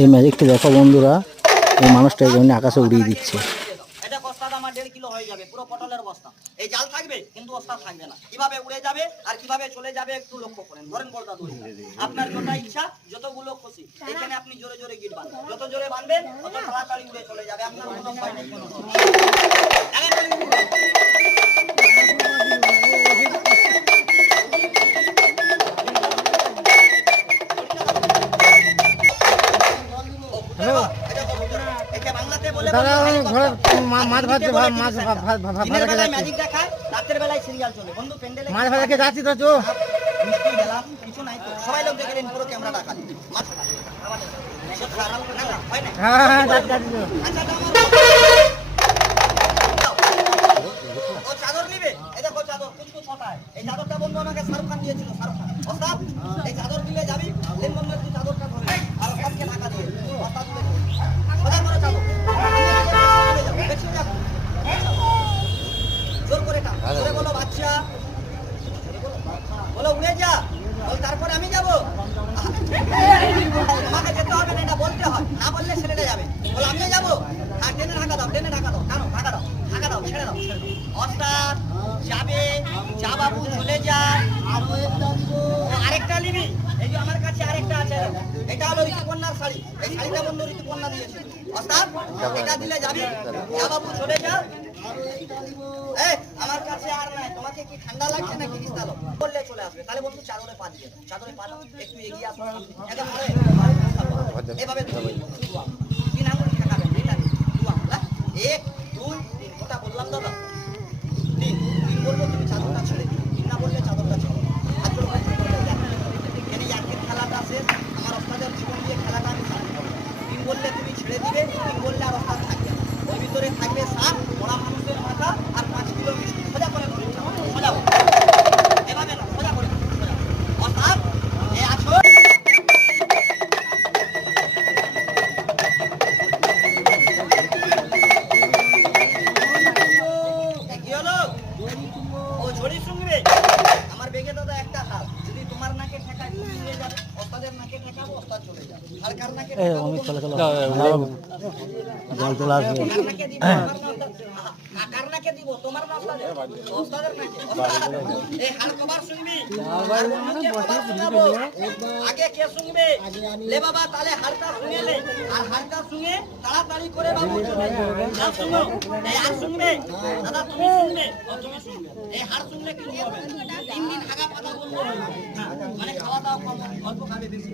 এই ম্যাজিকটি দেখো বন্ধুরা, এই মানুষটা এমনি আকাশে উড়িয়ে দিচ্ছে। এটা বস্তাটা আমার 1.5 কিলো হয়ে যাবে, পুরো পটলের বস্তা। এই জাল থাকবে কিন্তু বস্তা থাকবে না। কিভাবে উড়ে যাবে আর কিভাবে চলে যাবে একটু লক্ষ্য করেন। ধরেন বলটা ধরে আপনার যত ইচ্ছা যতগুলো খুশি এখানে আপনি জোরে জোরে গিট বাঁধবেন। যত জোরে বাঁধবেন তত তাড়াতাড়ি উড়ে চলে যাবে। আপনার কোনো ভয় নেই কোনো। সবাই লোক দেখে পুরো ক্যামেরাটা খালি। চাদর নিবে, এই দেখো চাদর কিন্তু ছটায়। এই চাদরটা বন্ধু আমাকে শাহরুখ খান দিয়েছিল। শাহরুখ খান ওস্তাদ এই চাদর দিলে যাবি লেন বন্ধু তুই চাদরটা ধরে আর ওস্তাদকে ঢাকা দিয়ে ওস্তাদ তুলে সোজা করে চাদর জোর করে টান জোরে বলো বাচ্চা বলো উড়ে যা বল তারপরে আমি যাব। আমাকে যেতে হবে না, এটা বলতে হয়, না বললে ছেড়ে যাবে। বলো আমিও যাবো। হ্যাঁ টেনে ঢাকা দাও, টেনে ঢাকা দাও, টানো ঢাকা দাও, ঢাকা দাও, ছেড়ে দাও। ওস্তাদ যাবে, যা বাবু চলে যা। আরেকটা নিবি, এই যে আমার কাছে আরেকটা আছে, এটা হলো ঋতুপর্ণার শাড়ি। এই শাড়িটা বন্ধু ঋতুপর্ণা দিয়েছে। ওস্তাদ এটা দিলে যাবি, যা বাবু চলে যা। আমার কাছে আর নাই, তোমাকে কি ঠান্ডা লাগছে নাকি বিস্তালো বললে চলে আসবে। তাহলে বন্ধু চাদরে পা দিয়ে দাও, চাদরে পা দাও, একটু এগিয়ে আসো। এভাবে 3 আঙুল ঠেকাবেন, এটা 2 আঙুল, 1 2 3 ওটা বললাম দাদা 3 বলবো, তুমি চাদরটা ছেড়ে দিও। 3 না বললে চাদরটা ছেড়ে দিও। এখানে ইয়ার্কির খেলাটা শেষ, আমার ওস্তাদের জীবন দিয়ে খেলাটা আমি চালু করবো। 3 বললে তুমি ছেড়ে দিবে, 3 বললে আর ওস্তাদ থাকবে। ওর ভিতরে থাকবে সাপ, বড়া মানুষের মাথা আর 5 কিলো মিষ্টি। সোজা করে ধরে সোজা এভাবে না, সোজা করে ওস্তাদ এ আসো। কি হলো ও ঝড়ি শুনবে? আমার বেগে দাদা একটা হাত, যদি তোমার নাকে ঠেকায় তুমি নিয়ে যাবে, ওস্তাদের নাকে ঠেকাবো ওস্তাদ চলে যাবে। আর কার নাকে ঠেকাবো জল চলে আসবে। কার নাকে দিব? তোমার না ওস্তাদের নাকে। এই হাড় কবার শুনবি? আগে কে শুনবে? লে বাবা তাহলে হাড়টা শুনে লে, আর হাড়টা শুনে তাড়াতাড়ি করে বাবু চলে যাবে। আর শুনো এই হাড় শুনবে দাদা, তুমি শুনবে ও তুমি শুনবে। এই হাড় শুনলে কি হবে? 3 দিন আগা পাতা বলবো, মানে খাওয়া দাওয়া কম, অল্প খাবে বেশি।